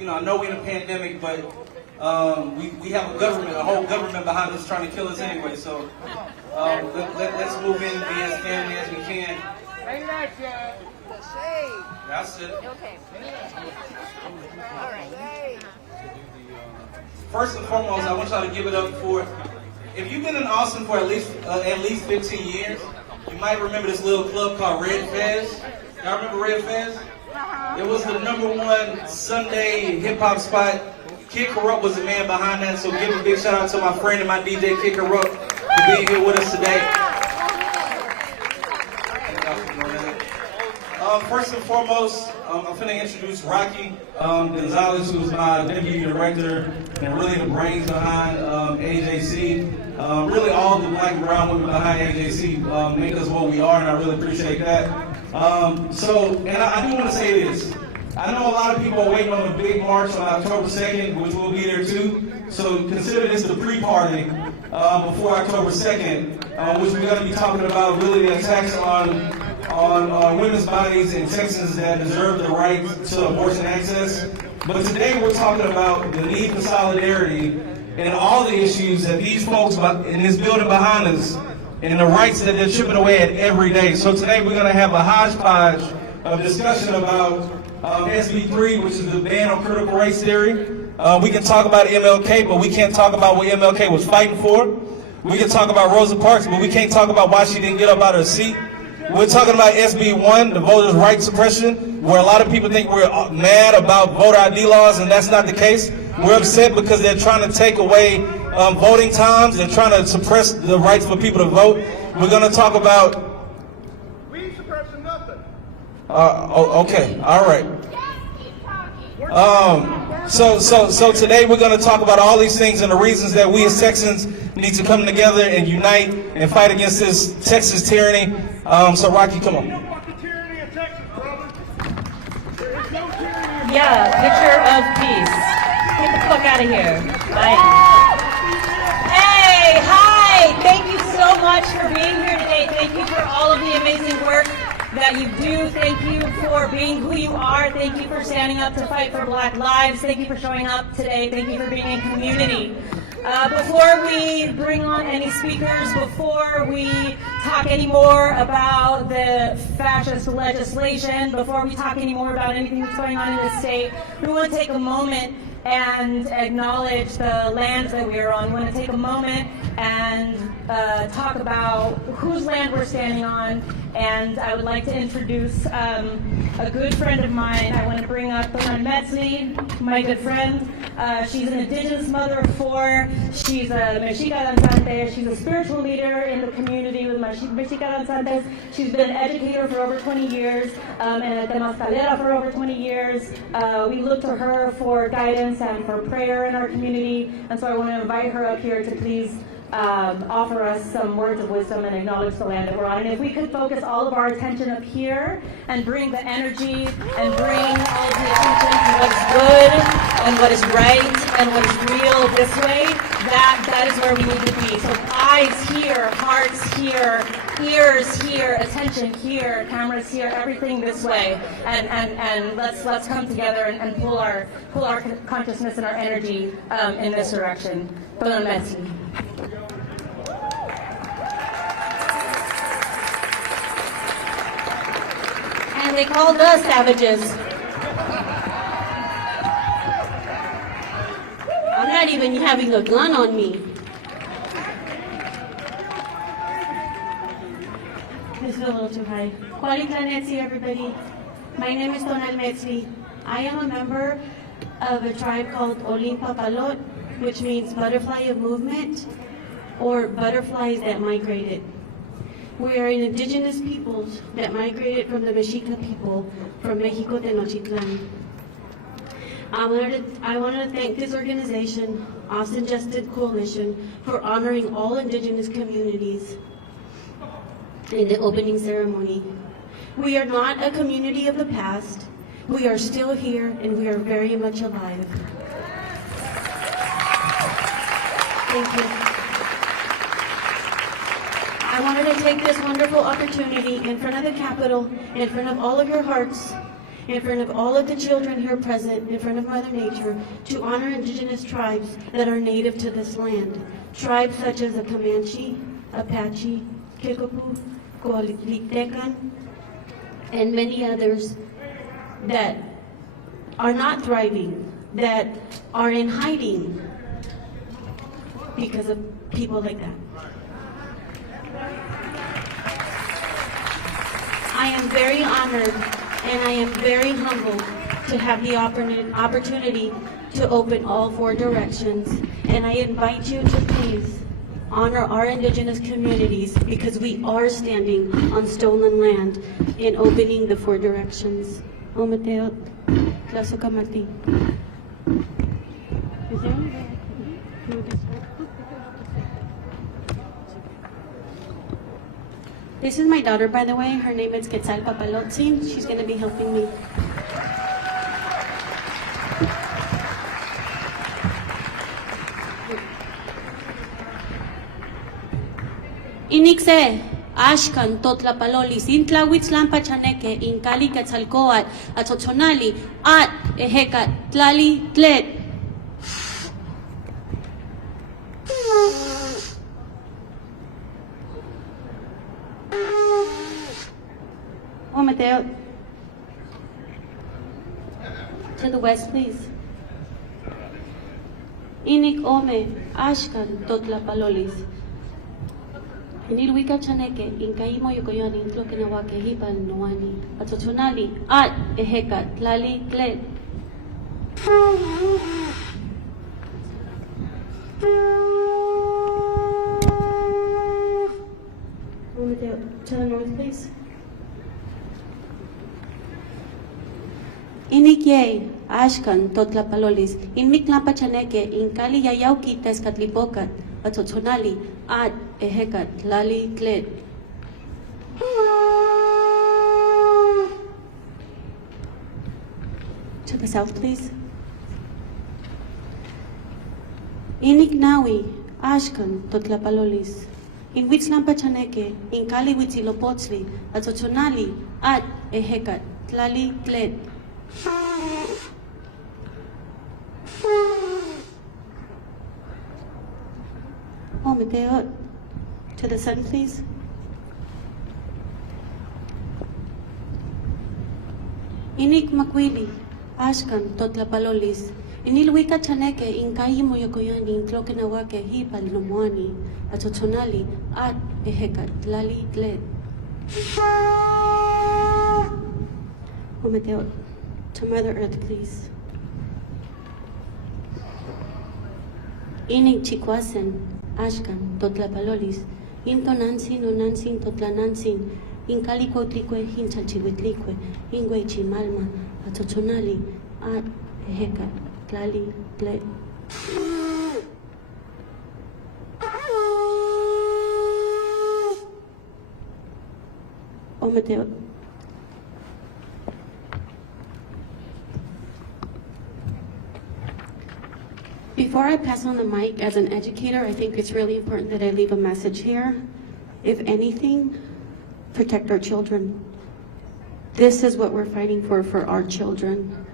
I know we're in a pandemic, but we have a whole government behind us trying to kill us anyway. So let's move in and be as family as we can. That's it. Okay. All right. First and foremost, I want y'all to give it up for. If you've been in Austin for at least 15 years, you might remember this little club called Red Fez. Y'all remember Red Fez? It was the #1 Sunday hip-hop spot. Kid Corrupt was the man behind that, so give a big shout out to my friend and my DJ, Kid Corrupt, for being here with us today. First and foremost, I'm going to introduce Rocky Gonzalez, who's my deputy director and really the brains behind AJC. Really all the black and brown women behind AJC make us what we are, and I really appreciate that. I do want to say this. I know a lot of people are waiting on the big march on October 2nd, which we'll be there too. So consider this the pre-party before October 2nd, which we're going to be talking about really the attacks on women's bodies in Texans that deserve the right to abortion access. But today we're talking about the need for solidarity and all the issues that these folks in this building behind us and the rights that they're chipping away at every day. So today we're going to have a hodgepodge of discussion about SB3, which is the ban on critical race theory. We can talk about MLK, but we can't talk about what MLK was fighting for. We can talk about Rosa Parks, but we can't talk about why she didn't get up out of her seat. We're talking about SB1, the voters' rights suppression, where a lot of people think we're mad about voter ID laws, and that's not the case. We're upset because they're trying to take away voting times. They're trying to suppress the rights for people to vote. We're going to talk about... We ain't suppressing nothing. Okay, all right. So today we're going to talk about all these things and the reasons that we as Texans need to come together and unite and fight against this Texas tyranny. So Rocky, come on. Yeah, picture of peace. Get the fuck out of here. Bye. Hey, hi. Thank you so much for being here today. Thank you for all of the amazing work that you do. Thank you for being who you are. Thank you for standing up to fight for Black lives. Thank you for showing up today. Thank you for being in community. Before we bring on any speakers, before we talk any more about the fascist legislation, before we talk any more about anything that's going on in this state, we want to take a moment and acknowledge the lands that we are on. We want to take a moment and talk about whose land we're standing on. And I would like to introduce a good friend of mine. I want to bring up Donan Metzli, my good friend. She's an indigenous mother of 4. She's a Mexica Danzante. She's a spiritual leader in the community with Mexica Danzantes. She's been an educator for over 20 years and a Temascalera for over 20 years. We look to her for guidance and for prayer in our community. And so I want to invite her up here to please offer us some words of wisdom and acknowledge the land that we're on. And if we could focus all of our attention up here and bring the energy and bring all of the attention to what's good and what is right and what is real this way, that is where we need to be. So eyes here, hearts here, ears here, attention here, cameras here, everything this way. And let's come together and pull our consciousness and our energy in this direction. Donan Metzli. And they called us savages. I'm not even having a gun on me. This is a little too high. Kwali Planetsi, everybody. My name is Donan Metzli. I am a member of a tribe called Olin Papalot, which means butterfly of movement, or butterflies that migrated. We are an indigenous peoples that migrated from the Mexica people from Mexico Tenochtitlan. I wanted to thank this organization, Austin Justice Coalition, for honoring all indigenous communities in the opening ceremony. We are not a community of the past. We are still here and we are very much alive. Thank you. I wanted to take this wonderful opportunity in front of the Capitol, in front of all of your hearts, in front of all of the children here present, in front of Mother Nature, to honor indigenous tribes that are native to this land. Tribes such as the Comanche, Apache, Kickapoo, Coalictecan, and many others that are not thriving, that are in hiding because of people like that. I am very honored and I am very humbled to have the opportunity to open all 4 directions, and I invite you to please honor our indigenous communities because we are standing on stolen land in opening the 4 directions. Ometeo, Tlasukamati. Is there any way I can do this? This is my daughter, by the way. Her name is Quetzal Papalotzin. She's going to be helping me. Inikse, Ashkan, Totlapalolis, Intlawitz Lampachaneque, Inkali Quetzalcoatl, Atzotzonali, At, Ejecat, Tlali, Tlet. Mateo. To the west, please. Inik ome, Ashkan, Totlapalolis. Inilwika chaneke, Inkaimo yokoyani, Tlokenawake, Hipal, Noani, Atzotzonali, At, Ejecat, Tlali, Tlet. Mateo. To the north, please. Inikye, Ashkan, Totlapalolis, Inmiklampachaneque, Inkali Yayauki, Tezcatlipocat, Atzotzonali, At, Ejecat, Tlali, Tlet. To the south, please. Iniknawi, Ashkan, Totlapalolis, Inwitzlampachaneque, Inkali Huitzilopochtli, Atzotzonali, At, Ejecat, Tlali, Tlet. Oh, Mateo, to the sun, please. Inik Makwili, Ashkan, Totlapalolis, Inilwika Chaneke, Inkai Moyokoyani, Tlokenawake, Hipal, Nomoani, Atzotzonali, At, Ejecat, Tlali, Tlet. Oh, Mateo. To Mother Earth, please. Inik Chikwasen, Ashkan, Totlapalolis, Intonansin, Onansin, Totlanansin, Inkali Cuautlicue, Hinchalchihuitlicue, Ingwe Chimalma, Atzotzonali, At, Ejecat, Tlali, Tlet. Oh, Mateo. Before I pass on the mic, as an educator, I think it's really important that I leave a message here. If anything, protect our children. This is what we're fighting for our children.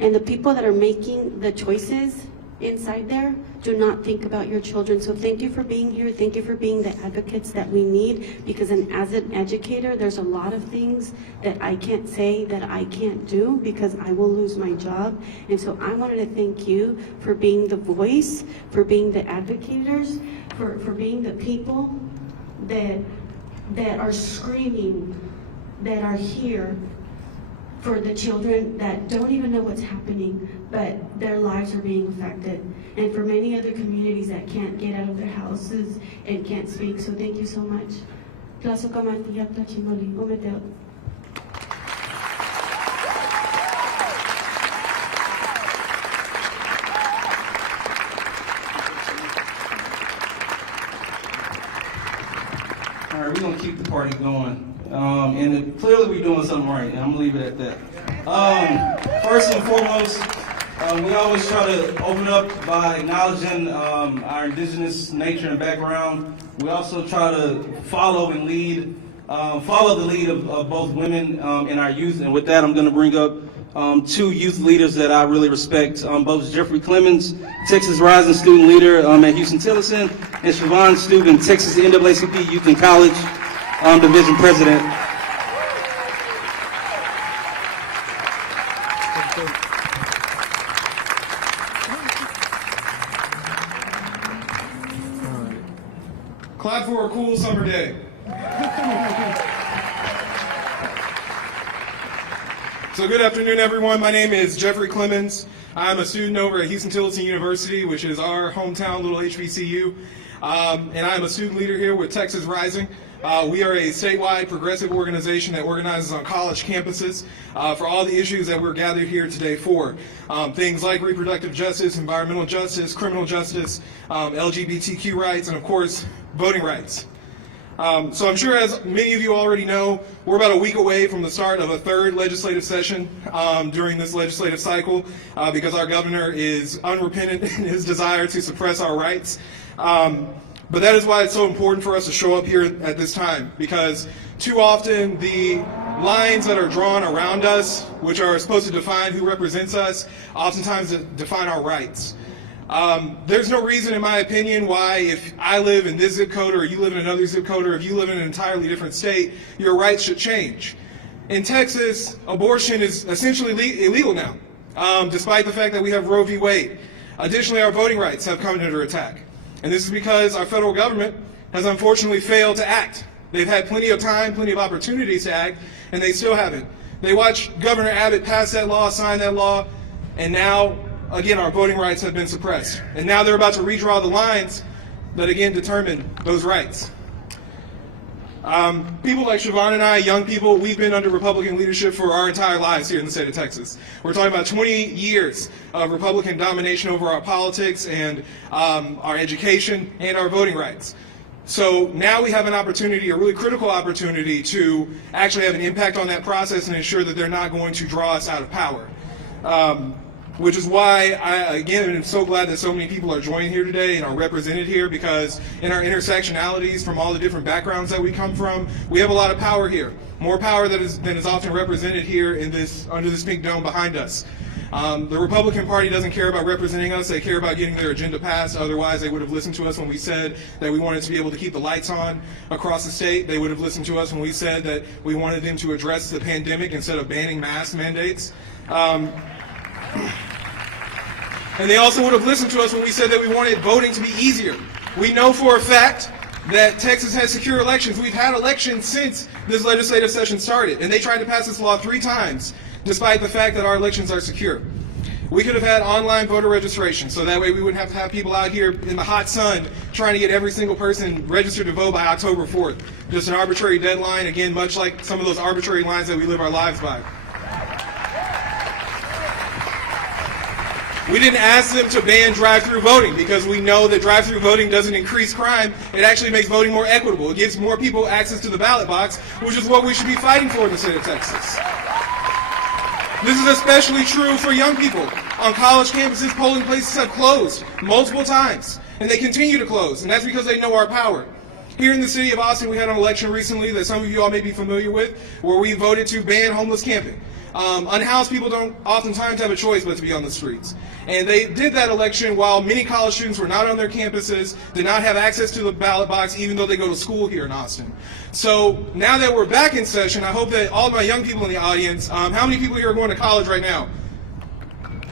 And the people that are making the choices inside there do not think about your children. So thank you for being here. Thank you for being the advocates that we need, because as an educator, there's a lot of things that I can't say, that I can't do, because I will lose my job. And so I wanted to thank you for being the voice, for being the advocators, for being the people that are screaming, that are here for the children that don't even know what's happening, but their lives are being affected. And for many other communities that can't get out of their houses and can't speak. So thank you so much. All right, we're gonna keep the party going. And clearly we're doing something right, and I'm gonna leave it at that. First and foremost, we always try to open up by acknowledging our indigenous nature and background. We also try to follow and lead follow the lead of both women and our youth. And with that, I'm going to bring up two youth leaders that I really respect, both Jeffrey Clemens, Texas Rising student leader at Houston-Tillotson, and Siobhan Steuben, Texas NAACP Youth and College Division President. Clap for a cool summer day. So good afternoon, everyone. My name is Jeffrey Clemens. I'm a student over at Houston-Tillotson University, which is our hometown little HBCU. And I'm a student leader here with Texas Rising. We are a statewide progressive organization that organizes on college campuses for all the issues that we're gathered here today for. Things like reproductive justice, environmental justice, criminal justice, LGBTQ rights, and of course, voting rights. So I'm sure, as many of you already know, we're about a week away from the start of a third legislative session during this legislative cycle because our governor is unrepentant in his desire to suppress our rights. But that is why it's so important for us to show up here at this time, because too often the lines that are drawn around us, which are supposed to define who represents us, oftentimes define our rights. There's no reason, in my opinion, why if I live in this zip code or you live in another zip code or if you live in an entirely different state, your rights should change. In Texas, abortion is essentially illegal now, despite the fact that we have Roe v. Wade. Additionally, our voting rights have come under attack. And this is because our federal government has unfortunately failed to act. They've had plenty of time, plenty of opportunities to act, and they still haven't. They watched Governor Abbott pass that law, sign that law, and now, again, our voting rights have been suppressed. And now they're about to redraw the lines that, again, determine those rights. People like Siobhan and I, young people, we've been under Republican leadership for our entire lives here in the state of Texas. We're talking about 20 years of Republican domination over our politics and our education and our voting rights. So now we have an opportunity, a really critical opportunity, to actually have an impact on that process and ensure that they're not going to draw us out of power. Which is why I, again, am so glad that so many people are joining here today and are represented here, because in our intersectionalities from all the different backgrounds that we come from, we have a lot of power here. More power than is often represented here in under this pink dome behind us. The Republican Party doesn't care about representing us. They care about getting their agenda passed. Otherwise, they would have listened to us when we said that we wanted to be able to keep the lights on across the state. They would have listened to us when we said that we wanted them to address the pandemic instead of banning mask mandates. And they also would have listened to us when we said that we wanted voting to be easier. We know for a fact that Texas has secure elections. We've had elections since this legislative session started, and they tried to pass this law 3 times, despite the fact that our elections are secure. We could have had online voter registration, so that way we wouldn't have to have people out here in the hot sun trying to get every single person registered to vote by October 4th. Just an arbitrary deadline, again, much like some of those arbitrary lines that we live our lives by. We didn't ask them to ban drive-through voting because we know that drive-through voting doesn't increase crime. It actually makes voting more equitable. It gives more people access to the ballot box, which is what we should be fighting for in the state of Texas. This is especially true for young people. On college campuses, polling places have closed multiple times, and they continue to close, and that's because they know our power. Here in the city of Austin, we had an election recently that some of you all may be familiar with, where we voted to ban homeless camping. Unhoused people don't oftentimes have a choice but to be on the streets. And they did that election while many college students were not on their campuses, did not have access to the ballot box, even though they go to school here in Austin. So now that we're back in session, I hope that all of my young people in the audience, how many people here are going to college right now?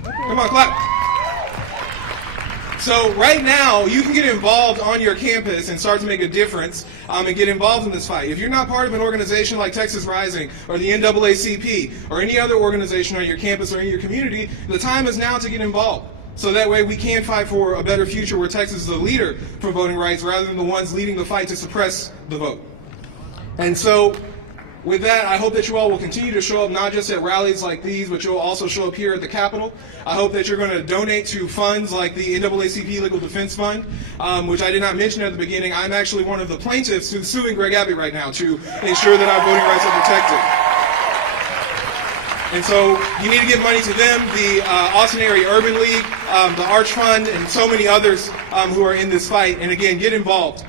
Come on, clap. So right now, you can get involved on your campus and start to make a difference and get involved in this fight. If you're not part of an organization like Texas Rising or the NAACP or any other organization on your campus or in your community, the time is now to get involved. So that way we can fight for a better future where Texas is a leader for voting rights rather than the ones leading the fight to suppress the vote. And so with that, I hope that you all will continue to show up not just at rallies like these, but you'll also show up here at the Capitol. I hope that you're going to donate to funds like the NAACP Legal Defense Fund, which I did not mention at the beginning. I'm actually one of the plaintiffs who's suing Greg Abbott right now to ensure that our voting rights are protected. And so you need to give money to them, the Austin Area Urban League, the Arch Fund, and so many others who are in this fight. And again, get involved.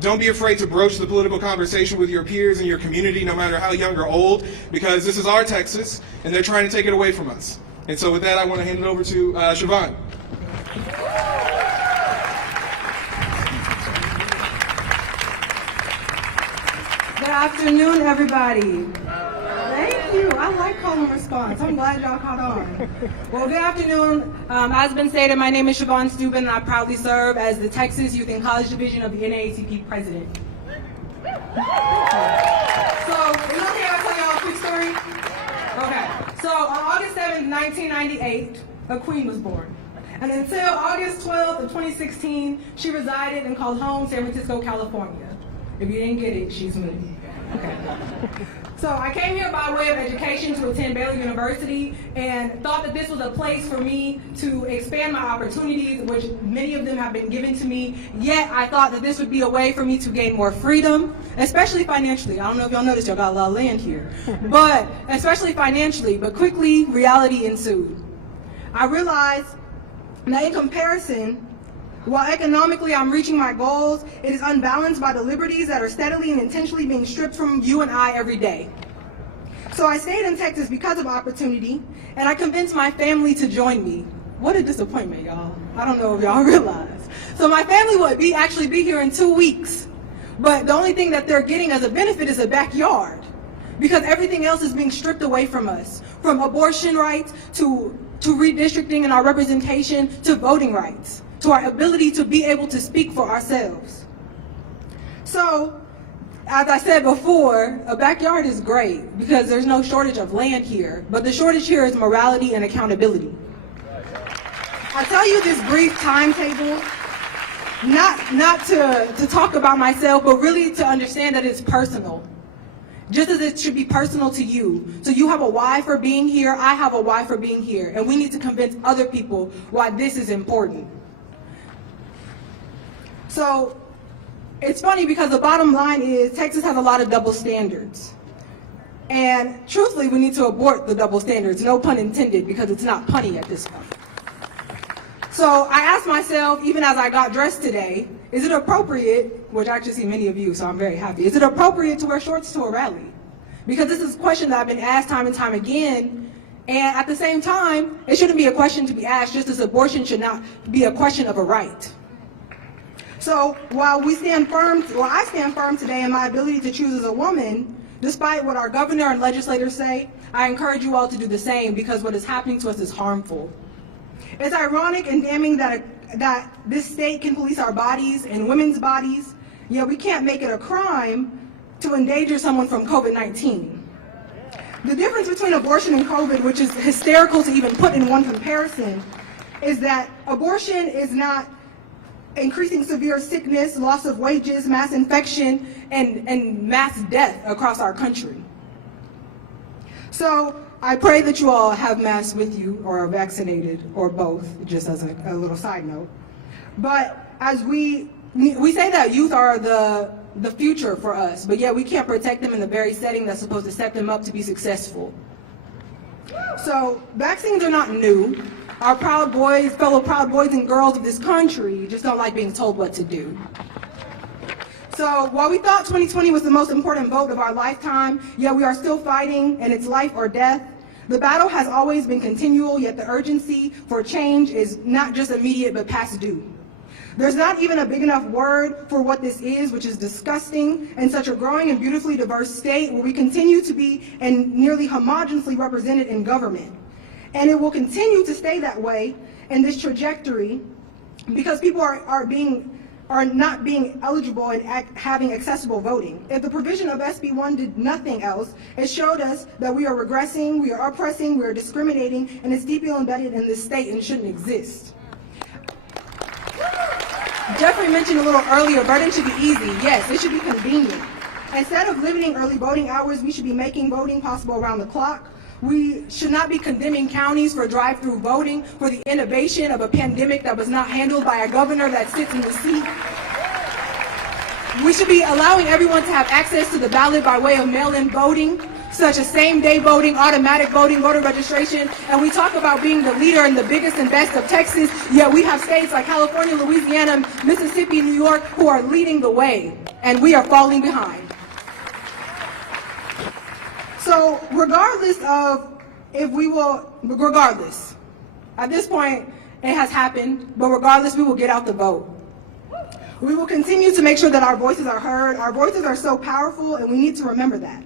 Don't be afraid to broach the political conversation with your peers in your community, no matter how young or old, because this is our Texas, and they're trying to take it away from us. And so with that, I want to hand it over to Siobhan. Good afternoon, everybody. Thank you. I like call and response. I'm glad y'all caught on. Well, good afternoon. As been stated, my name is Siobhan Steuben, and I proudly serve as the Texas Youth and College Division of the NAACP president. So, is it okay if I tell y'all a quick story? Okay. So, on August 7th, 1998, a queen was born. And until August 12th of 2016, she resided and called home San Francisco, California. If you didn't get it, she's moved. Okay. So I came here by way of education to attend Baylor University and thought that this was a place for me to expand my opportunities, which many of them have been given to me. Yet I thought that this would be a way for me to gain more freedom, especially financially. I don't know if y'all noticed, y'all got a lot of land here, but especially financially. But quickly, reality ensued. I realized that in comparison, while economically I'm reaching my goals, it is unbalanced by the liberties that are steadily and intentionally being stripped from you and I every day. So I stayed in Texas because of opportunity, and I convinced my family to join me. What a disappointment, y'all. I don't know if y'all realize. So my family would actually be here in 2 weeks, but the only thing that they're getting as a benefit is a backyard, because everything else is being stripped away from us, from abortion rights to redistricting and our representation to voting rights, to our ability to be able to speak for ourselves. So, as I said before, a backyard is great because there's no shortage of land here, but the shortage here is morality and accountability. I tell you this brief timetable, not to talk about myself, but really to understand that it's personal. Just as it should be personal to you. So you have a why for being here, I have a why for being here, and we need to convince other people why this is important. So it's funny because the bottom line is Texas has a lot of double standards. And truthfully, we need to abort the double standards, no pun intended, because it's not punny at this point. So I asked myself, even as I got dressed today, is it appropriate, which I actually see many of you, so I'm very happy, is it appropriate to wear shorts to a rally? Because this is a question that I've been asked time and time again, and at the same time, it shouldn't be a question to be asked, just as abortion should not be a question of a right. So while I stand firm today in my ability to choose as a woman, despite what our governor and legislators say, I encourage you all to do the same because what is happening to us is harmful. It's ironic and damning that this state can police our bodies and women's bodies, yet we can't make it a crime to endanger someone from COVID-19. The difference between abortion and COVID, which is hysterical to even put in one comparison, is that abortion is not increasing severe sickness, loss of wages, mass infection, and mass death across our country. So I pray that you all have masks with you or are vaccinated or both, just as a little side note. But as we say that youth are the future for us, but yet we can't protect them in the very setting that's supposed to set them up to be successful. So vaccines are not new. Our fellow proud boys and girls of this country just don't like being told what to do. So while we thought 2020 was the most important vote of our lifetime, yet we are still fighting and it's life or death. The battle has always been continual, yet the urgency for change is not just immediate but past due. There's not even a big enough word for what this is, which is disgusting in such a growing and beautifully diverse state where we continue to be and nearly homogeneously represented in government. And it will continue to stay that way in this trajectory because people are not being eligible and having accessible voting. If the provision of SB 1 did nothing else, it showed us that we are regressing, we are oppressing, we are discriminating, and it's deeply embedded in this state and shouldn't exist. Jeffrey mentioned a little earlier, voting should be easy. Yes, it should be convenient. Instead of limiting early voting hours, we should be making voting possible around the clock. We should not be condemning counties for drive-through voting, for the innovation of a pandemic that was not handled by a governor that sits in the seat. We should be allowing everyone to have access to the ballot by way of mail-in voting such as same-day voting, automatic voting, voter registration, and we talk about being the leader and the biggest and best of Texas, yet we have states like California, Louisiana, Mississippi, New York who are leading the way, and we are falling behind. So regardless, at this point, it has happened, but regardless, we will get out the vote. We will continue to make sure that our voices are heard. Our voices are so powerful, and we need to remember that.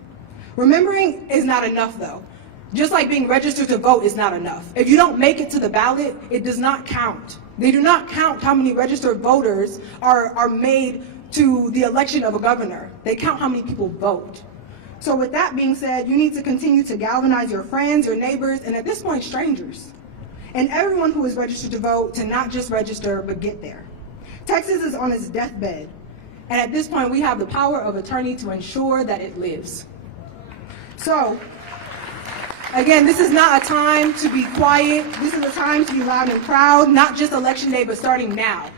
Remembering is not enough, though. Just like being registered to vote is not enough. If you don't make it to the ballot, it does not count. They do not count how many registered voters are made to the election of a governor. They count how many people vote. So with that being said, you need to continue to galvanize your friends, your neighbors, and at this point, strangers. And everyone who is registered to vote to not just register, but get there. Texas is on its deathbed. And at this point, we have the power of attorney to ensure that it lives. So, again, this is not a time to be quiet. This is a time to be loud and proud, not just election day, but starting now.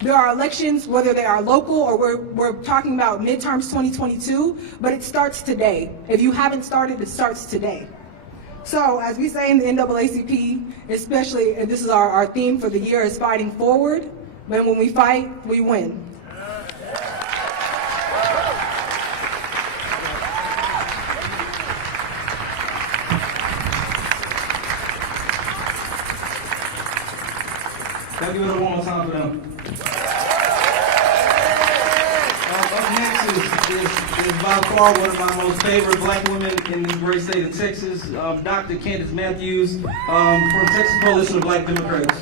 There are elections, whether they are local or we're talking about midterms 2022, but it starts today. If you haven't started, it starts today. So, as we say in the NAACP, especially, and this is our theme for the year, is fighting forward, but when we fight, we win. Can I give it up one more time for them? Up next is by far one of my most favorite black women in the great state of Texas, Dr. Candace Matthews from Texas Coalition of Black Democrats.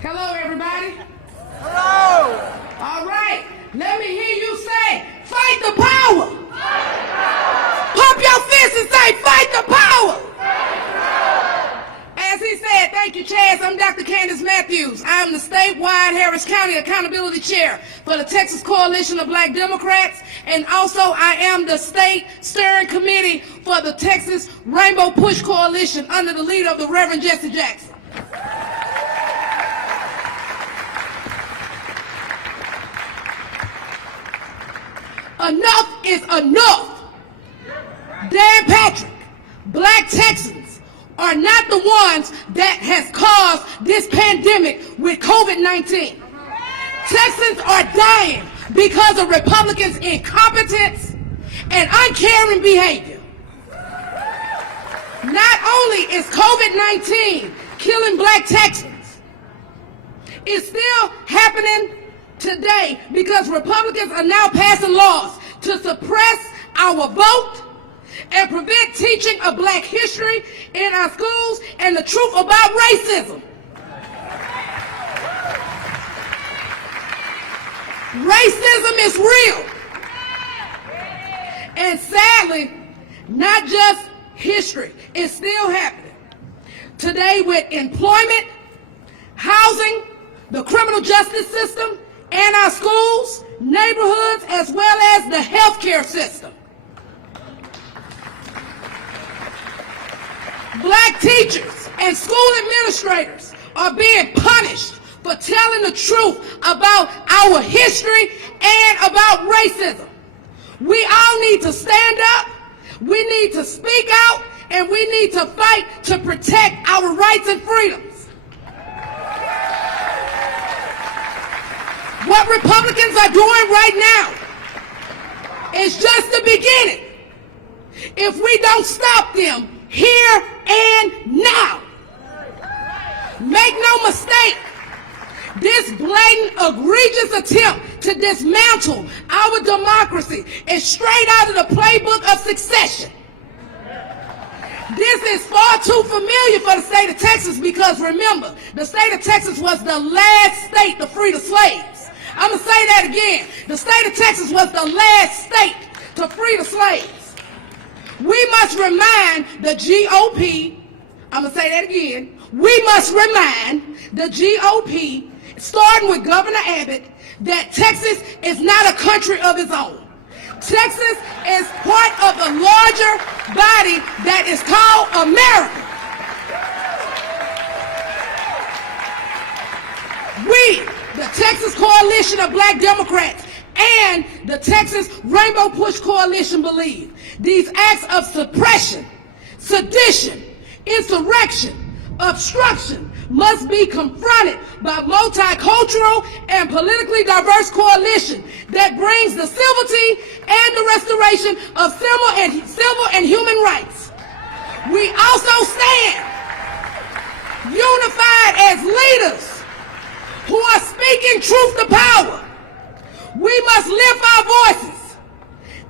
Hello, everybody. Hello. All right. Let me hear you say, fight the power. Pump your fist and say, fight the power. As he said, thank you, Chaz. I'm Dr. Candace Matthews. I'm the statewide Harris County Accountability Chair for the Texas Coalition of Black Democrats, and also I am the state steering committee for the Texas Rainbow Push Coalition under the lead of the Reverend Jesse Jackson. Enough is enough. Dan Patrick, black Texans are not the ones that has caused this pandemic with COVID-19. Texans are dying because of Republicans' incompetence and uncaring behavior. Not only is COVID-19 killing black Texans, it's still happening today because Republicans are now passing laws to suppress our vote and prevent teaching of black history in our schools and the truth about racism. Racism is real. And sadly, not just history, it's still happening. Today with employment, housing, the criminal justice system, and our schools, neighborhoods, as well as the healthcare system. Black teachers and school administrators are being punished for telling the truth about our history and about racism. We all need to stand up, we need to speak out, and we need to fight to protect our rights and freedoms. What Republicans are doing right now is just the beginning. If we don't stop them here and now. Make no mistake, this blatant, egregious attempt to dismantle our democracy is straight out of the playbook of Secession. This is far too familiar for the state of Texas because remember, the state of Texas was the last state to free the slaves. I'm going to say that again. The state of Texas was the last state to free the slaves. We must remind the GOP, I'm going to say that again, we must remind the GOP, starting with Governor Abbott, that Texas is not a country of its own. Texas is part of the larger body that is called America. We, the Texas Coalition of Black Democrats and the Texas Rainbow Push Coalition, believe these acts of suppression, sedition, insurrection, obstruction must be confronted by multicultural and politically diverse coalition that brings the civility and the restoration of civil and human rights. We also stand unified as leaders who are speaking truth to power. We must lift our voices,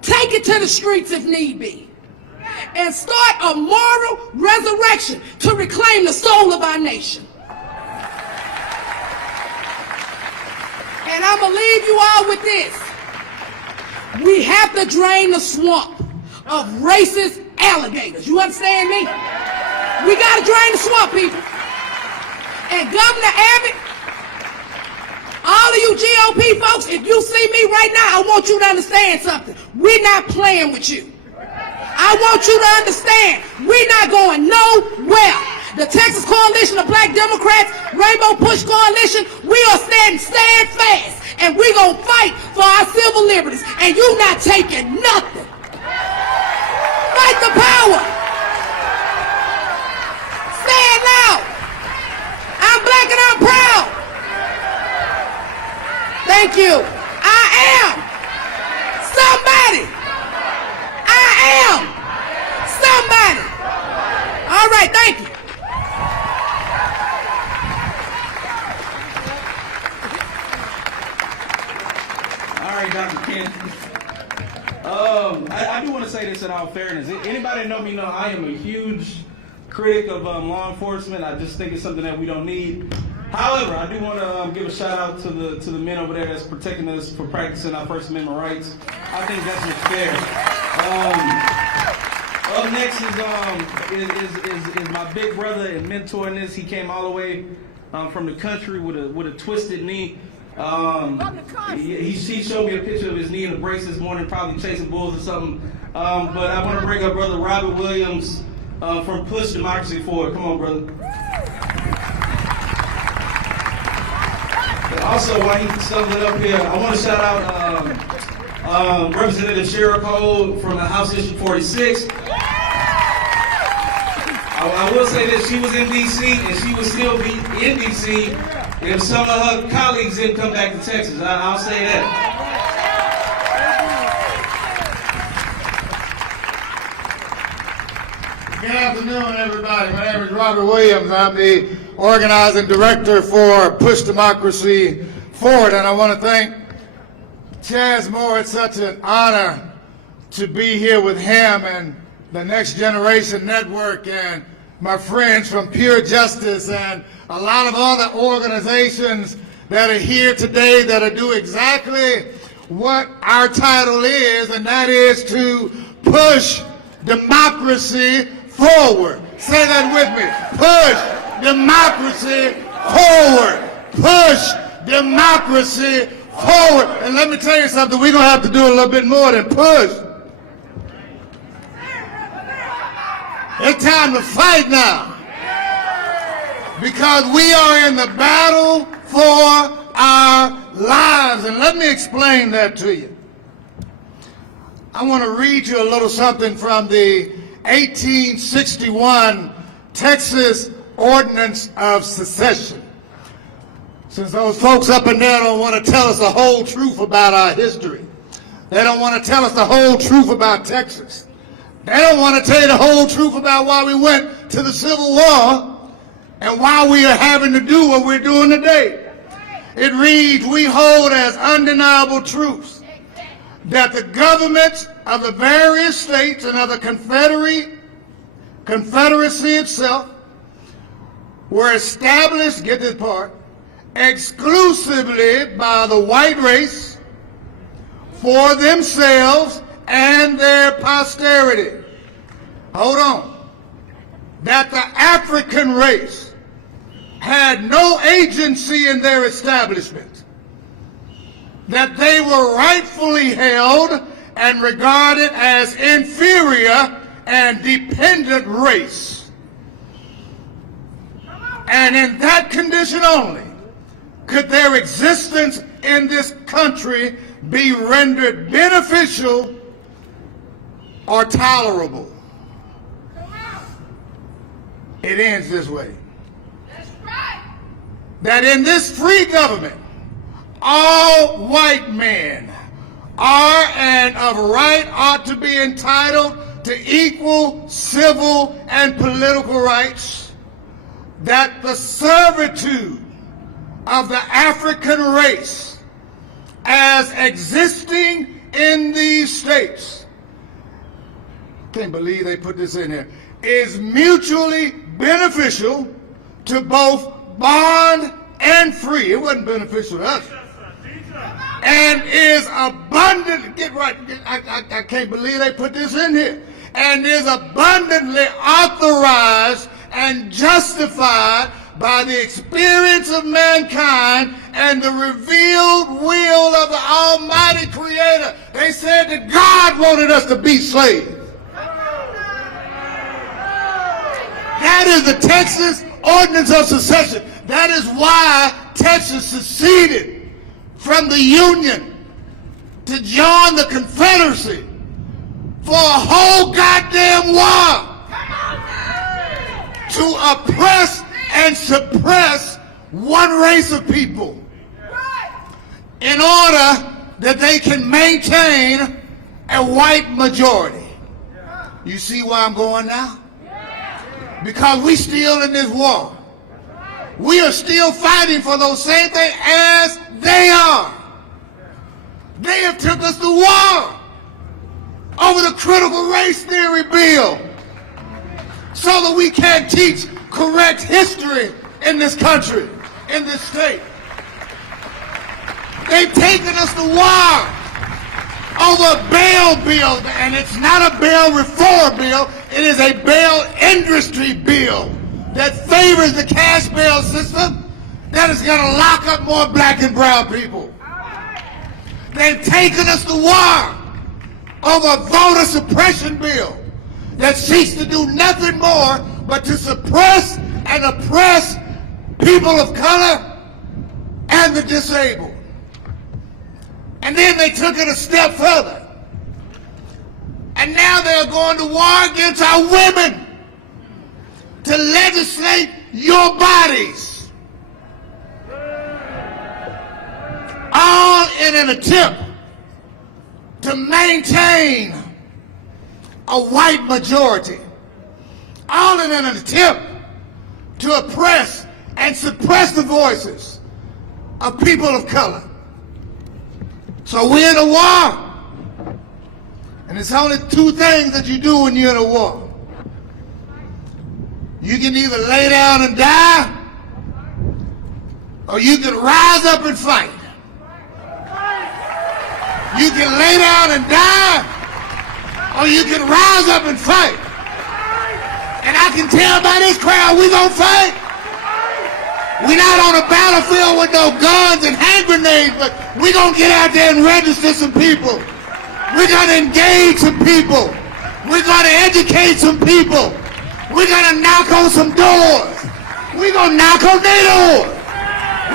take it to the streets if need be, and start a moral resurrection to reclaim the soul of our nation. And I'm going to leave you all with this. We have to drain the swamp of racist alligators. You understand me? We got to drain the swamp, people. And Governor Abbott, all of you GOP folks, if you see me right now, I want you to understand something. We're not playing with you. I want you to understand, we're not going nowhere. The Texas Coalition of Black Democrats, Rainbow Push Coalition, we are standing steadfast, and we're going to fight for our civil liberties, and you not taking nothing. Fight the power. Stand loud. I'm black and I'm proud. Thank you. I am somebody. I am somebody. All right, thank you. All right, Dr. Ken. I do want to say this in all fairness. Anybody that know me know I am a huge critic of law enforcement. I just think it's something that we don't need. However, I do want to give a shout out to the men over there that's protecting us for practicing our First Amendment rights. I think that's what's fair. Up next is my big brother and mentor in this. He came all the way from the country with a twisted knee. He showed me a picture of his knee in a brace this morning, probably chasing bulls or something. But I want to bring up Brother Robert Williams from Push Democracy Forward. Come on, brother. Also, while he's stumbling up here, I want to shout out Representative Cheryl Cole from the House District 46. I will say that she was in D.C. and she would still be in D.C. if some of her colleagues didn't come back to Texas. I'll say that. Good afternoon, everybody. My name is Robert Williams. I'm the organizing director for Push Democracy Forward, and I want to thank Chaz Moore. It's such an honor to be here with him and the Next Generation Network and my friends from Pure Justice and a lot of other organizations that are here today that are doing exactly what our title is, and that is to push democracy forward. Say that with me. Push democracy forward. Push democracy forward. And let me tell you something, we're going to have to do a little bit more than push. It's time to fight now. Because we are in the battle for our lives. And let me explain that to you. I want to read you a little something from the 1861 Texas Ordinance of Secession. Since those folks up in there don't want to tell us the whole truth about our history. They don't want to tell us the whole truth about Texas. They don't want to tell you the whole truth about why we went to the Civil War and why we are having to do what we're doing today. It reads, we hold as undeniable truths that the governments of the various states and of the Confederacy itself were established, get this part, exclusively by the white race for themselves and their posterity. Hold on. That the African race had no agency in their establishment. That they were rightfully held and regarded as inferior and dependent race. And in that condition only could their existence in this country be rendered beneficial or tolerable. It ends this way. That's right. That in this free government, all white men are and of right ought to be entitled to equal civil and political rights, that the servitude of the African race as existing in these states, can't believe they put this in here, is mutually beneficial to both bond and free. It wasn't beneficial to us. And is abundant, get right, I can't believe they put this in here, and is abundantly authorized and justified by the experience of mankind and the revealed will of the Almighty Creator. They said that God wanted us to be slaves. That is the Texas Ordinance of Secession. That is why Texas seceded from the Union to join the Confederacy for a whole goddamn war to oppress and suppress one race of people in order that they can maintain a white majority. You see why I'm going now? Because we still in this war. We are still fighting for those same things as they are. They have took us to war over the critical race theory bill so that we can't teach correct history in this country, in this state. They've taken us to war over a bail bill, and it's not a bail reform bill, it is a bail industry bill that favors the cash bail system that is going to lock up more black and brown people. They've taken us to war over a voter suppression bill that seeks to do nothing more but to suppress and oppress people of color and the disabled. And then they took it a step further. And now they're going to war against our women to legislate your bodies. All in an attempt to maintain a white majority. All in an attempt to oppress and suppress the voices of people of color. So we're in a war. And it's only two things that you do when you're in a war. You can either lay down and die, or you can rise up and fight. You can lay down and die, or you can rise up and fight. And I can tell by this crowd, we gonna fight. We're not on a battlefield with no guns and hand grenades, but we're gonna get out there and register some people. We're gonna engage some people. We're gonna educate some people. We're gonna knock on some doors. We're gonna knock on their doors.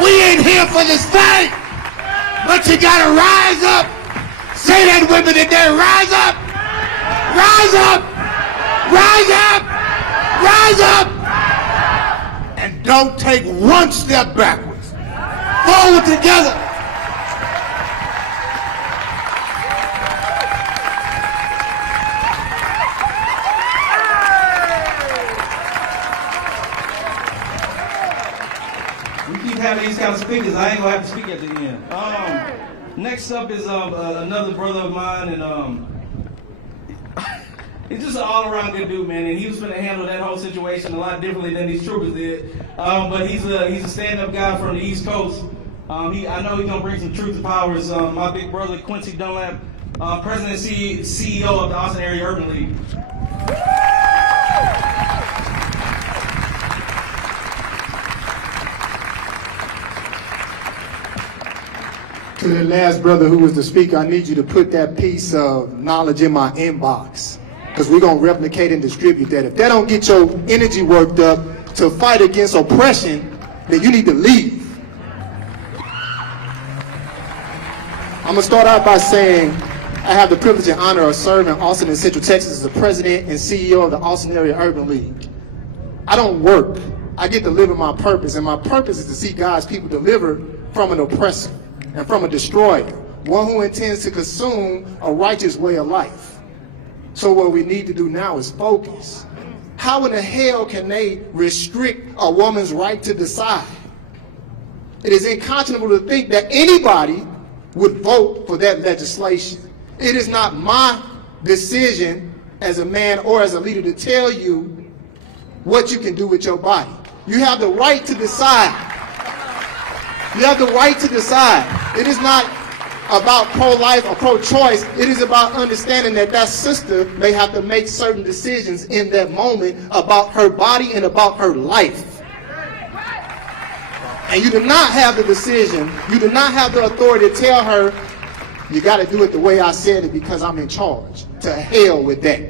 We ain't here for this fight, but you gotta rise up. Say that women in there, rise up, rise up, rise up, rise up, and don't take one step backwards. Forward together. Having these kind of speakers, I ain't gonna have to speak at the end. Next up is another brother of mine, and he's just an all-around good dude, man. And he was gonna handle that whole situation a lot differently than these troopers did. But he's a stand-up guy from the East Coast. I know he's gonna bring some truth to power. My big brother Quincy Dunlap, President and CEO of the Austin Area Urban League. To the last brother who was the speaker, I need you to put that piece of knowledge in my inbox, because we're going to replicate and distribute that. If that don't get your energy worked up to fight against oppression, then you need to leave. I'm going to start out by saying I have the privilege and honor of serving Austin and Central Texas as the president and CEO of the Austin Area Urban League. I don't work. I get to live in my purpose, and my purpose is to see God's people delivered from an oppressor and from a destroyer, one who intends to consume a righteous way of life. So what we need to do now is focus. How in the hell can they restrict a woman's right to decide? It is unconscionable to think that anybody would vote for that legislation. It is not my decision as a man or as a leader to tell you what you can do with your body. You have the right to decide. You have the right to decide. It is not about pro-life or pro-choice. It is about understanding that that sister may have to make certain decisions in that moment about her body and about her life. And you do not have the decision, you do not have the authority to tell her, you got to do it the way I said it because I'm in charge. To hell with that.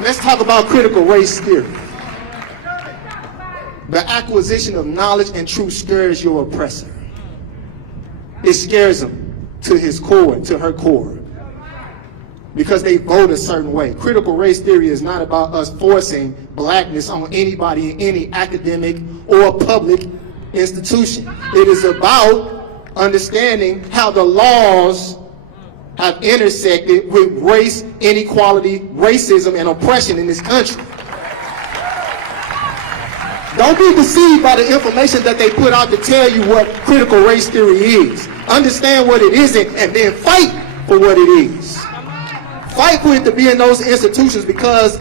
Let's talk about critical race theory. The acquisition of knowledge and truth scares your oppressor. It scares him to his core, to her core, because they vote a certain way. Critical race theory is not about us forcing blackness on anybody in any academic or public institution. It is about understanding how the laws have intersected with race, inequality, racism, and oppression in this country. Don't be deceived by the information that they put out to tell you what critical race theory is. Understand what it isn't, and then fight for what it is. Fight for it to be in those institutions, because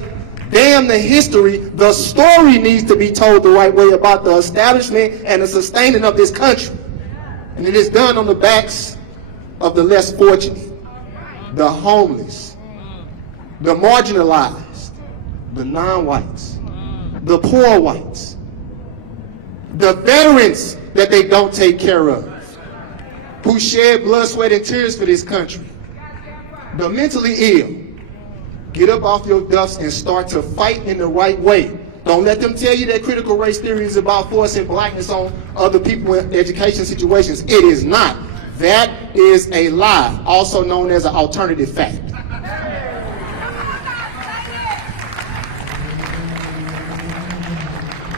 damn the history, the story needs to be told the right way about the establishment and the sustaining of this country. And it is done on the backs of the less fortunate, the homeless, the marginalized, the non-whites, the poor whites, the veterans that they don't take care of, who shed blood, sweat, and tears for this country, the mentally ill. Get up off your duffs and start to fight in the right way. Don't let them tell you that critical race theory is about forcing blackness on other people in education situations. It is not. That is a lie, also known as an alternative fact.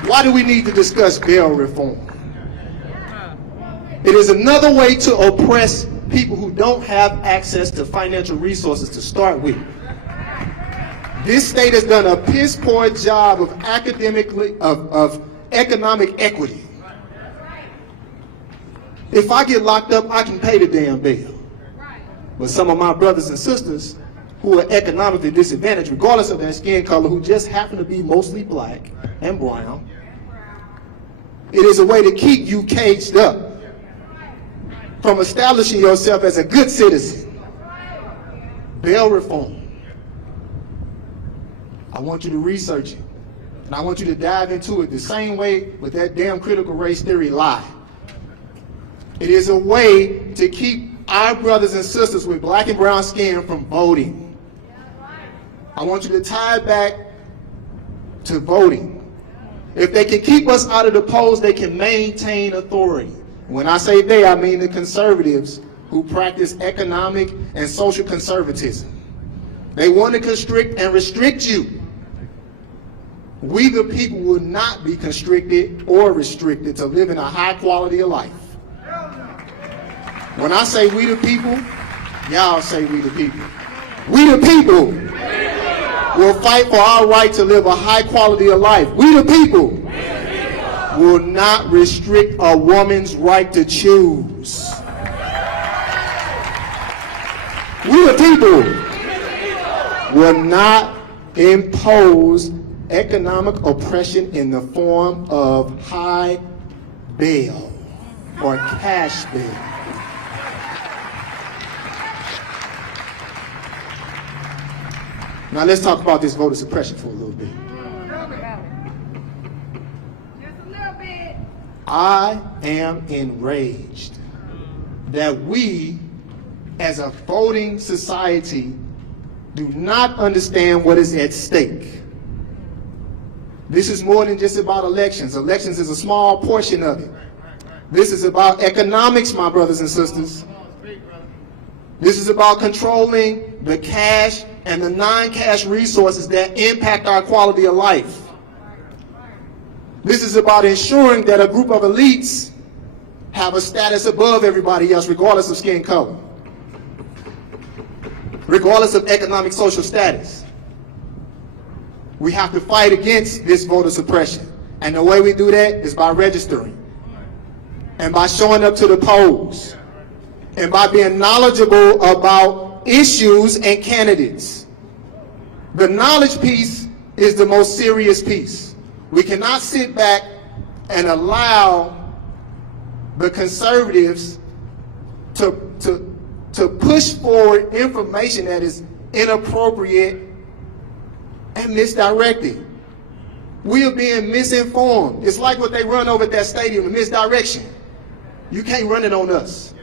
Why do we need to discuss bail reform? It is another way to oppress people who don't have access to financial resources to start with. This state has done a piss poor job of economic equity. If I get locked up, I can pay the damn bail. But some of my brothers and sisters who are economically disadvantaged, regardless of their skin color, who just happen to be mostly black and brown, it is a way to keep you caged up from establishing yourself as a good citizen. Bail reform. I want you to research it. And I want you to dive into it the same way with that damn critical race theory lie. It is a way to keep our brothers and sisters with black and brown skin from voting. I want you to tie it back to voting. If they can keep us out of the polls, they can maintain authority. When I say they, I mean the conservatives who practice economic and social conservatism. They want to constrict and restrict you. We the people will not be constricted or restricted to live in a high quality of life. When I say we the people, y'all say we the people. We the people will fight for our right to live a high quality of life. We the people will not restrict a woman's right to choose. We the people will not impose economic oppression in the form of high bail or cash bail. Now let's talk about this voter suppression for a little bit. Just a little bit. I am enraged that we, as a voting society, do not understand what is at stake. This is more than just about elections. Elections is a small portion of it. This is about economics, my brothers and sisters. This is about controlling the cash and the non-cash resources that impact our quality of life. This is about ensuring that a group of elites have a status above everybody else, regardless of skin color, regardless of economic social status. We have to fight against this voter suppression. And the way we do that is by registering, and by showing up to the polls, and by being knowledgeable about issues and candidates. The knowledge piece is the most serious piece. We cannot sit back and allow the conservatives to push forward information that is inappropriate and misdirected. We are being misinformed. It's like what they run over at that stadium, the misdirection. You can't run it on us.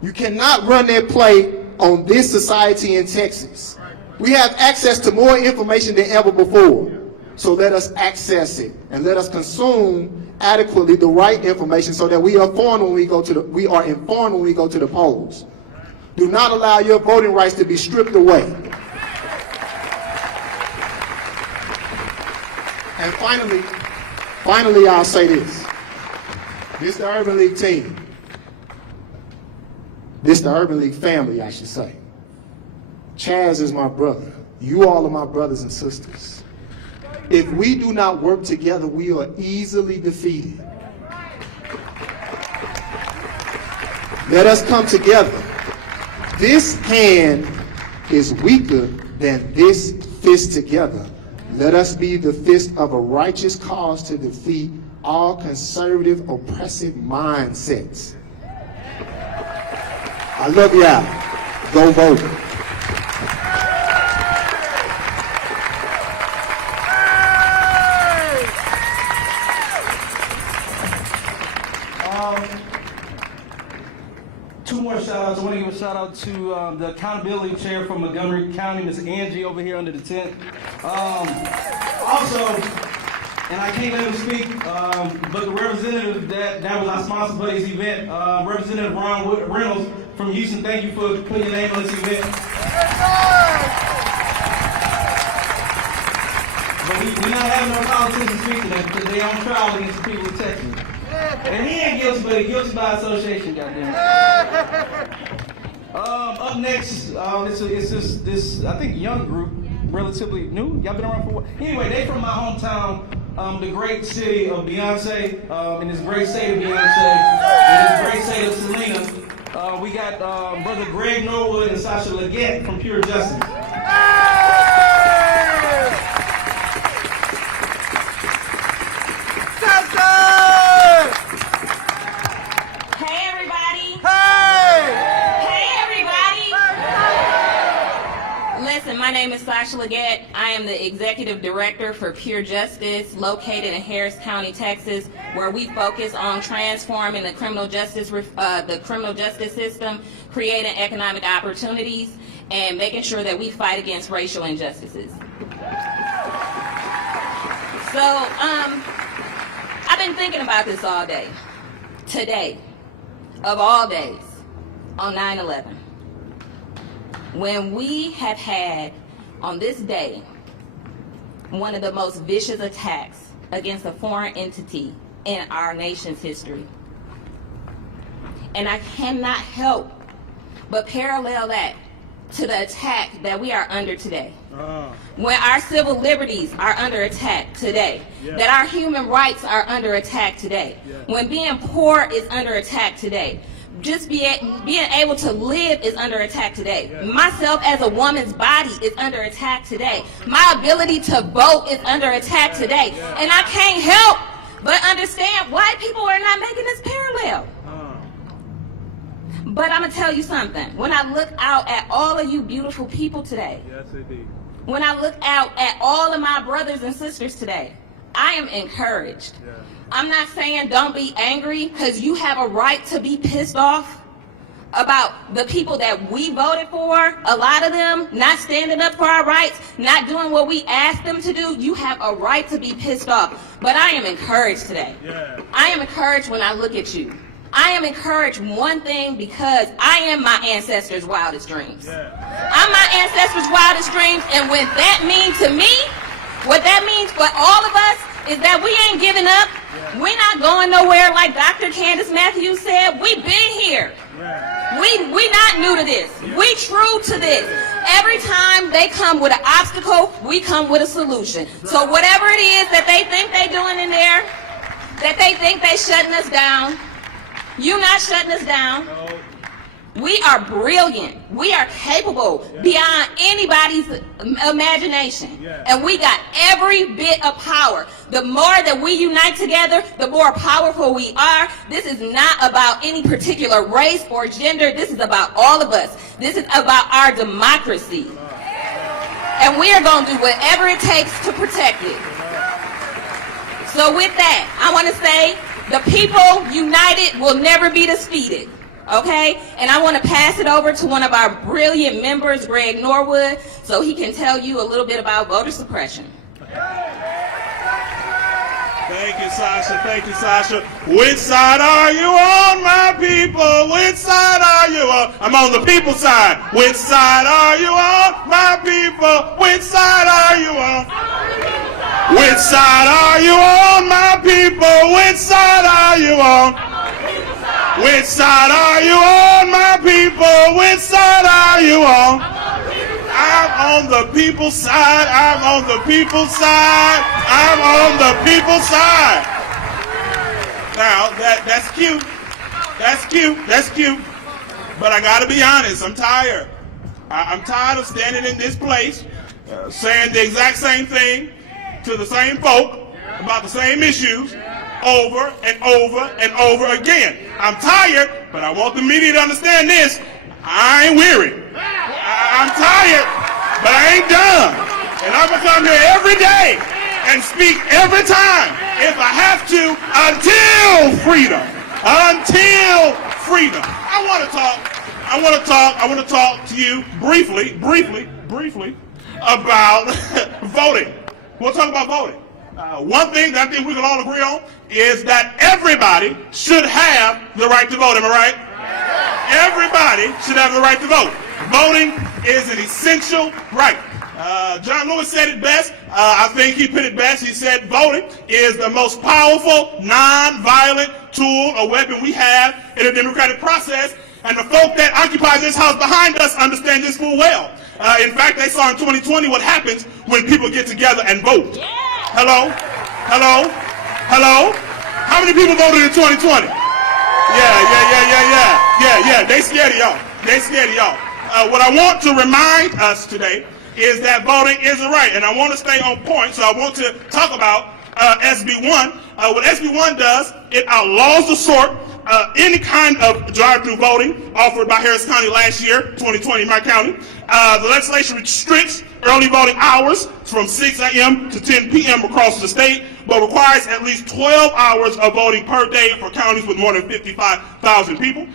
You cannot run that play on this society in Texas. We have access to more information than ever before. So let us access it and let us consume adequately the right information so that we are informed when we go to the polls. Do not allow your voting rights to be stripped away. And finally, I'll say this. This is the Urban League team. This is the Urban League family, I should say. Chaz is my brother. You all are my brothers and sisters. If we do not work together, we are easily defeated. Let us come together. This hand is weaker than this fist together. Let us be the fist of a righteous cause to defeat all conservative, oppressive mindsets. I love y'all. Go vote. Two more shout-outs. I want to give a shout-out to the accountability chair from Montgomery County, Ms. Angie, over here under the tent. Also, and I can't let him speak, but the representative that was our sponsor for this event, Representative Ron Reynolds from Houston, thank you for putting your name on this event. But we're not having no politicians speak to them because they're on trial against the people of Texas. And he ain't guilty, but he's guilty by association, goddamn. Up next, it's this I think young group, relatively new. Y'all been around for what? Anyway, they from my hometown, the great city of Beyonce, in this great state of Beyonce, in this great state of Selena. We got brother Greg Norwood and Sasha Laguette from Pure Justice. My name is Sasha Laguette. I am the Executive Director for Pure Justice, located in Harris County, Texas, where we focus on transforming the criminal justice system, creating economic opportunities, and making sure that we fight against racial injustices. So, I've been thinking about this all day. Today, of all days, on 9/11. When we have had, on this day, one of the most vicious attacks against a foreign entity in our nation's history. And I cannot help but parallel that to the attack that we are under today. When our civil liberties are under attack today, that our human rights are under attack today, when being poor is under attack today, just being able to live is under attack today. Myself as a woman's body is under attack today. My ability to vote is under attack today. And I can't help but understand why people are not making this parallel. But I'm going to tell you something. When I look out at all of you beautiful people today, when I look out at all of my brothers and sisters today, I am encouraged. I'm not saying don't be angry, because you have a right to be pissed off about the people that we voted for, a lot of them not standing up for our rights, not doing what we asked them to do. You have a right to be pissed off. But I am encouraged today. Yeah. I am encouraged when I look at you. I am encouraged, one thing, because I am my ancestors' wildest dreams. Yeah. I'm my ancestors' wildest dreams, and what that means to me, what that means for all of us, is that we ain't giving up. Yeah. We're not going nowhere, like Dr. Candace Matthews said. We've been here. Yeah. We not new to this. Yeah. We true to this. Every time they come with an obstacle, we come with a solution. So whatever it is that they think they doing in there, that they think they shutting us down, you not shutting us down. No. We are brilliant. We are capable beyond anybody's imagination. Yeah. And we got every bit of power. The more that we unite together, the more powerful we are. This is not about any particular race or gender. This is about all of us. This is about our democracy. And we are going to do whatever it takes to protect it. So with that, I want to say the people united will never be defeated. Okay? And I want to pass it over to one of our brilliant members, Greg Norwood, so he can tell you a little bit about voter suppression. Thank you, Sasha. Thank you, Sasha. Which side are you on, my people? Which side are you on? I'm on the people's side. Which side are you on, my people? Which side are you on? Which side are you on, my people? Which side are you on? Which side are you on, my people? Which side are you on? I'm on the people's side. I'm on the people's side. I'm on the people's side. Now, that's cute. That's cute. That's cute. But I gotta be honest, I'm tired. I'm tired of standing in this place saying the exact same thing to the same folk about the same issues over and over and over again. I'm tired, but I want the media to understand this. I ain't weary. I'm tired, but I ain't done. And I'm going to come here every day and speak every time, if I have to, until freedom. Until freedom. I want to talk to you briefly about voting. We'll talk about voting. One thing that I think we can all agree on is that everybody should have the right to vote. Am I right? Everybody should have the right to vote. Voting is an essential right. John Lewis said it best. I think he put it best. He said voting is the most powerful, non-violent tool or weapon we have in a democratic process. And the folk that occupy this house behind us understand this full well. In fact, they saw in 2020 what happens when people get together and vote. Yeah. Hello? Hello? Hello? How many people voted in 2020? Yeah. They scared of y'all. They scared of y'all. What I want to remind us today is that voting is a right. And I want to stay on point, so I want to talk about SB1. What SB1 does, it outlaws the sort any kind of drive-through voting offered by Harris County last year, 2020 in my county. The legislature restricts early voting hours from 6 a.m. to 10 p.m. across the state, but requires at least 12 hours of voting per day for counties with more than 55,000 people.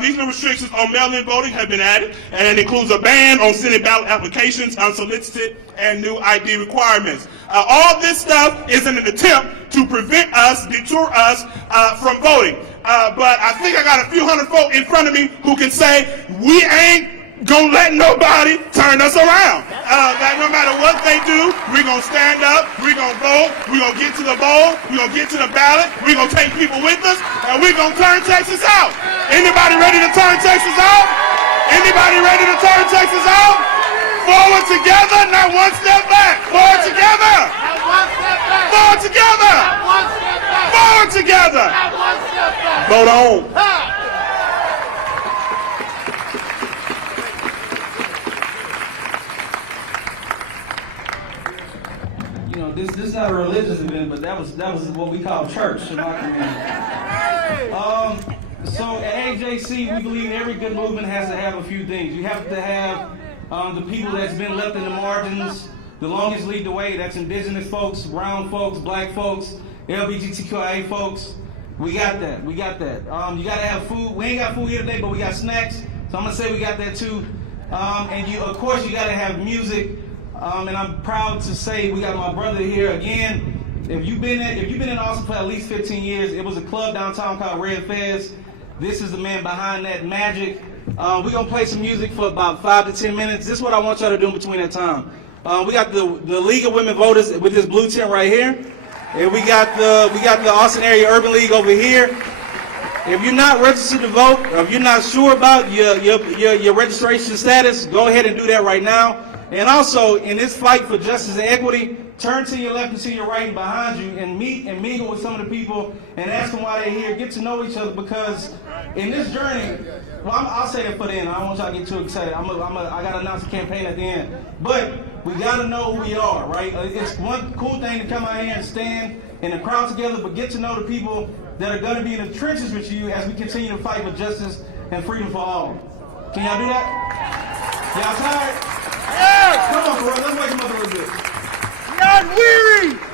These new restrictions on mail-in voting have been added, and it includes a ban on sending ballot applications unsolicited and new ID requirements. All this stuff is in an attempt to prevent us, deter us from voting. But I think I got a few hundred folk in front of me who can say, we ain't gonna let nobody turn us around. That no matter what they do, we're gonna stand up, we're gonna vote, we're gonna get to the bowl, we're gonna get to the ballot, we're gonna take people with us, and we're gonna turn Texas out. Anybody ready to turn Texas out? Anybody ready to turn Texas out? Forward together, not one step back. Forward together. Forward together. Forward together. Vote on. This is not a religious event, but that was what we call church in my community. So at AJC, we believe every good movement has to have a few things. You have to have the people that's been left in the margins. The longest lead the way. That's indigenous folks, brown folks, black folks, LGBTQIA folks, we got that. We got that. You gotta have food. We ain't got food here today, but we got snacks. So I'm gonna say we got that too. And you, of course, you gotta have music. And I'm proud to say we got my brother here again. If you've been in Austin for at least 15 years, it was a club downtown called Red Fez. This is the man behind that magic. We're gonna play some music for about 5 to 10 minutes. This is what I want y'all to do in between that time. We got the League of Women Voters with this blue tent right here. And we got the Austin Area Urban League over here. If you're not registered to vote, or if you're not sure about your registration status, go ahead and do that right now. And also, in this fight for justice and equity, turn to your left and to your right and behind you and meet and mingle with some of the people and ask them why they're here. Get to know each other, because in this journey, well, I'll say that for the end. I don't want y'all to get too excited. I got to announce a campaign at the end. But we got to know who we are, right? It's one cool thing to come out here and stand in the crowd together, but get to know the people that are going to be in the trenches with you as we continue to fight for justice and freedom for all. Can y'all do that? Y'all tired? Yeah! Come on, bro. Let's wake them up a little bit. Not weary!